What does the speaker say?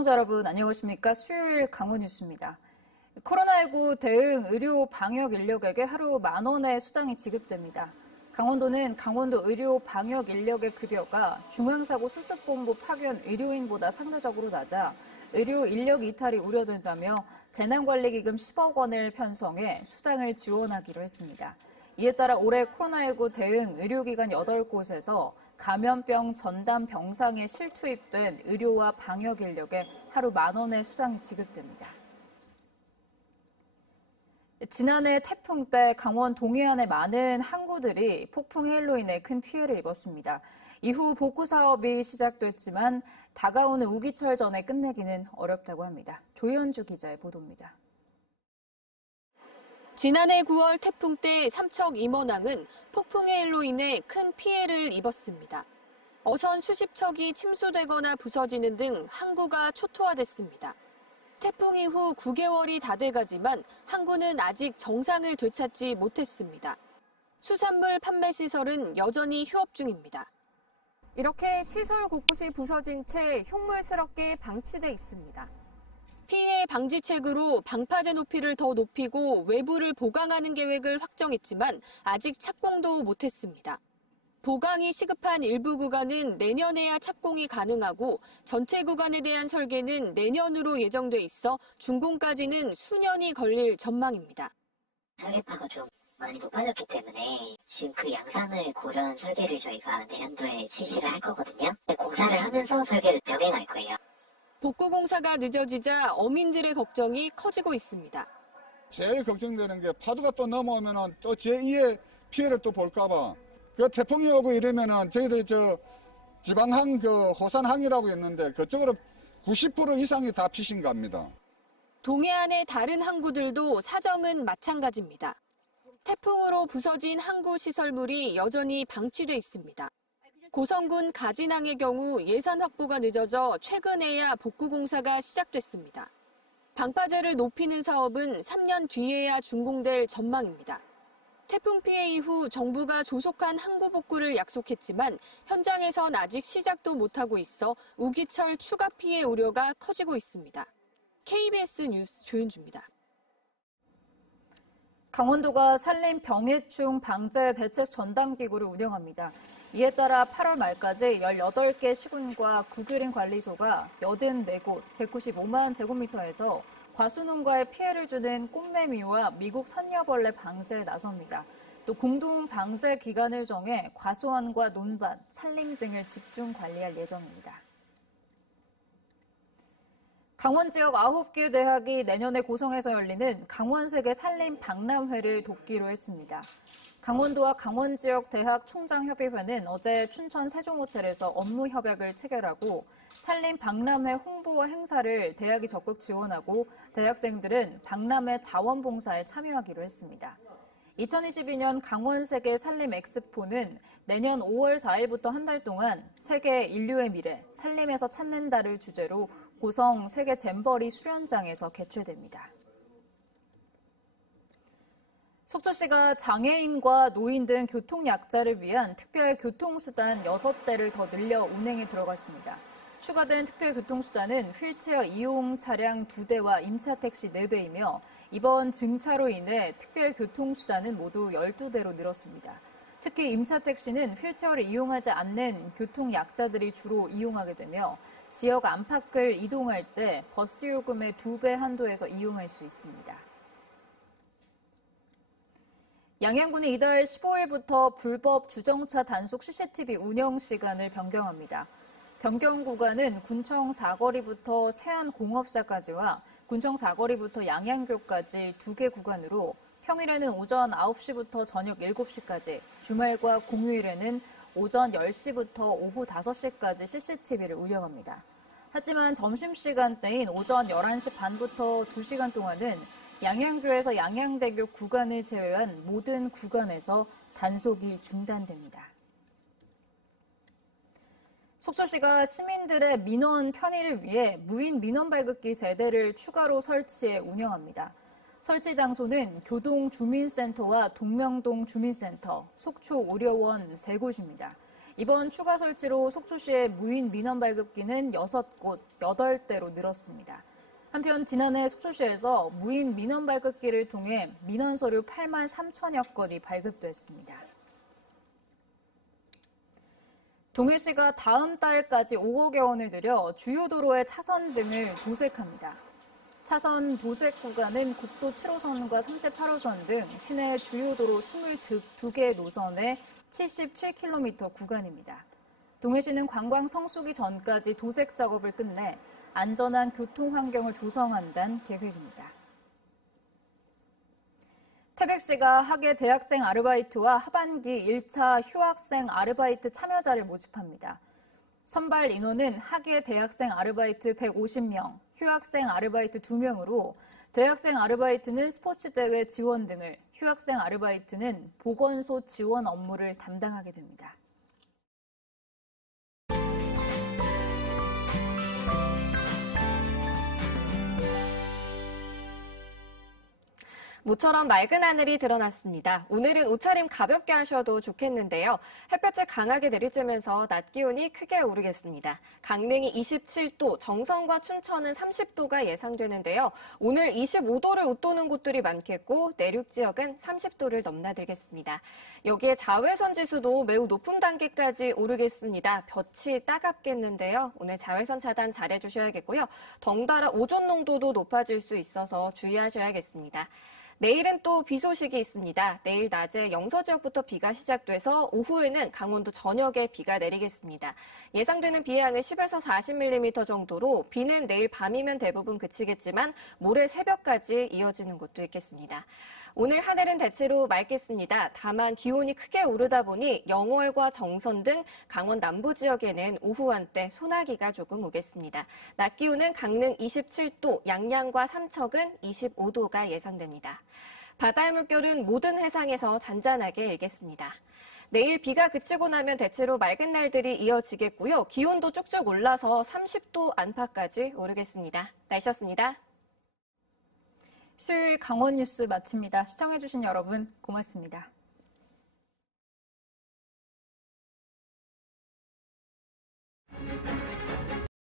시청자 여러분 안녕하십니까? 수요일 강원 뉴스입니다. 코로나19 대응 의료 방역 인력에게 하루 10,000원의 수당이 지급됩니다. 강원도는 강원도 의료 방역 인력의 급여가 중앙사고 수습본부 파견 의료인보다 상대적으로 낮아 의료 인력 이탈이 우려된다며 재난관리기금 10억 원을 편성해 수당을 지원하기로 했습니다. 이에 따라 올해 코로나19 대응 의료기관 8곳에서 감염병 전담 병상에 실투입된 의료와 방역 인력에 하루 10,000원의 수당이 지급됩니다. 지난해 태풍 때 강원 동해안의 많은 항구들이 폭풍 해일로 인해 큰 피해를 입었습니다. 이후 복구 사업이 시작됐지만 다가오는 우기철 전에 끝내기는 어렵다고 합니다. 조현주 기자의 보도입니다. 지난해 9월 태풍 때 삼척 임원항은 폭풍 해일로 인해 큰 피해를 입었습니다. 어선 수십 척이 침수되거나 부서지는 등 항구가 초토화됐습니다. 태풍 이후 9개월이 다 돼가지만 항구는 아직 정상을 되찾지 못했습니다. 수산물 판매 시설은 여전히 휴업 중입니다. 이렇게 시설 곳곳이 부서진 채 흉물스럽게 방치돼 있습니다. 피해 방지책으로 방파제 높이를 더 높이고 외부를 보강하는 계획을 확정했지만 아직 착공도 못했습니다. 보강이 시급한 일부 구간은 내년에야 착공이 가능하고 전체 구간에 대한 설계는 내년으로 예정돼 있어 준공까지는 수년이 걸릴 전망입니다. 설계파가 좀 많이 높아졌기 때문에 지금 그 양산을 고려한 설계를 저희가 내년도에 실시를 할 거거든요. 공사를 하면서 설계를 병행할 거예요. 복구 공사가 늦어지자 어민들의 걱정이 커지고 있습니다. 제일 걱정되는 게 파도가 또 넘어오면 또 제2의 피해를 또 볼까봐. 그 태풍이 오고 이러면은 저희들 지방항 호산항이라고 있는데 그쪽으로 90% 이상이 다 피신 갑니다. 동해안의 다른 항구들도 사정은 마찬가지입니다. 태풍으로 부서진 항구 시설물이 여전히 방치돼 있습니다. 고성군 가진항의 경우 예산 확보가 늦어져 최근에야 복구 공사가 시작됐습니다. 방파제를 높이는 사업은 3년 뒤에야 준공될 전망입니다. 태풍 피해 이후 정부가 조속한 항구 복구를 약속했지만 현장에선 아직 시작도 못하고 있어 우기철 추가 피해 우려가 커지고 있습니다. KBS 뉴스 조윤주입니다. 강원도가 산림 병해충 방제 대책 전담기구를 운영합니다. 이에 따라 8월 말까지 18개 시군과 구규린 관리소가 84곳 195만 제곱미터에서 과수농가에 피해를 주는 꽃매미와 미국 선녀벌레 방제에 나섭니다. 또 공동 방제 기간을 정해 과수원과 논밭, 산림 등을 집중 관리할 예정입니다. 강원 지역 9개 대학이 내년에 고성에서 열리는 강원세계 산림 박람회를 돕기로 했습니다. 강원도와 강원 지역 대학 총장협의회는 어제 춘천 세종호텔에서 업무 협약을 체결하고 산림 박람회 홍보 행사를 대학이 적극 지원하고 대학생들은 박람회 자원봉사에 참여하기로 했습니다. 2022년 강원 세계 산림 엑스포는 내년 5월 4일부터 한 달 동안 세계 인류의 미래, 산림에서 찾는다를 주제로 고성 세계 잼버리 수련장에서 개최됩니다. 속초시가 장애인과 노인 등 교통약자를 위한 특별 교통수단 6대를 더 늘려 운행에 들어갔습니다. 추가된 특별 교통수단은 휠체어 이용 차량 2대와 임차택시 4대이며 이번 증차로 인해 특별 교통수단은 모두 12대로 늘었습니다. 특히 임차택시는 휠체어를 이용하지 않는 교통약자들이 주로 이용하게 되며 지역 안팎을 이동할 때 버스 요금의 2배 한도에서 이용할 수 있습니다. 양양군이 이달 15일부터 불법 주정차 단속 CCTV 운영 시간을 변경합니다. 변경 구간은 군청 사거리부터 세안공업사까지와 군청 사거리부터 양양교까지 2개 구간으로 평일에는 오전 9시부터 저녁 7시까지, 주말과 공휴일에는 오전 10시부터 오후 5시까지 CCTV를 운영합니다. 하지만 점심시간대인 오전 11시 반부터 2시간 동안은 양양교에서 양양대교 구간을 제외한 모든 구간에서 단속이 중단됩니다. 속초시가 시민들의 민원 편의를 위해 무인 민원 발급기 세대를 추가로 설치해 운영합니다. 설치 장소는 교동주민센터와 동명동 주민센터, 속초의료원 3곳입니다. 이번 추가 설치로 속초시의 무인 민원 발급기는 6곳, 8대로 늘었습니다. 한편 지난해 속초시에서 무인 민원 발급기를 통해 민원 서류 8만 3천여 건이 발급됐습니다. 동해시가 다음 달까지 5억여 원을 들여 주요 도로의 차선 등을 도색합니다. 차선 도색 구간은 국도 7호선과 38호선 등 시내 주요 도로 22개 노선의 77km 구간입니다. 동해시는 관광 성수기 전까지 도색 작업을 끝내 안전한 교통 환경을 조성한다는 계획입니다. 태백시가 학예 대학생 아르바이트와 하반기 1차 휴학생 아르바이트 참여자를 모집합니다. 선발 인원은 학예 대학생 아르바이트 150명, 휴학생 아르바이트 2명으로 대학생 아르바이트는 스포츠대회 지원 등을, 휴학생 아르바이트는 보건소 지원 업무를 담당하게 됩니다. 모처럼 맑은 하늘이 드러났습니다. 오늘은 옷차림 가볍게 하셔도 좋겠는데요. 햇볕을 강하게 내리쬐면서 낮 기온이 크게 오르겠습니다. 강릉이 27도, 정선과 춘천은 30도가 예상되는데요. 오늘 25도를 웃도는 곳들이 많겠고 내륙 지역은 30도를 넘나들겠습니다. 여기에 자외선 지수도 매우 높은 단계까지 오르겠습니다. 볕이 따갑겠는데요. 오늘 자외선 차단 잘해주셔야겠고요. 덩달아 오존 농도도 높아질 수 있어서 주의하셔야겠습니다. 내일은 또 비 소식이 있습니다. 내일 낮에 영서 지역부터 비가 시작돼서 오후에는 강원도 전역에 비가 내리겠습니다. 예상되는 비 양은 10에서 40mm 정도로 비는 내일 밤이면 대부분 그치겠지만 모레 새벽까지 이어지는 곳도 있겠습니다. 오늘 하늘은 대체로 맑겠습니다. 다만 기온이 크게 오르다 보니 영월과 정선 등 강원 남부 지역에는 오후 한때 소나기가 조금 오겠습니다. 낮 기온은 강릉 27도, 양양과 삼척은 25도가 예상됩니다. 바다의 물결은 모든 해상에서 잔잔하게 일겠습니다. 내일 비가 그치고 나면 대체로 맑은 날들이 이어지겠고요. 기온도 쭉쭉 올라서 30도 안팎까지 오르겠습니다. 날씨였습니다. 수요일 강원 뉴스 마칩니다. 시청해주신 여러분 고맙습니다.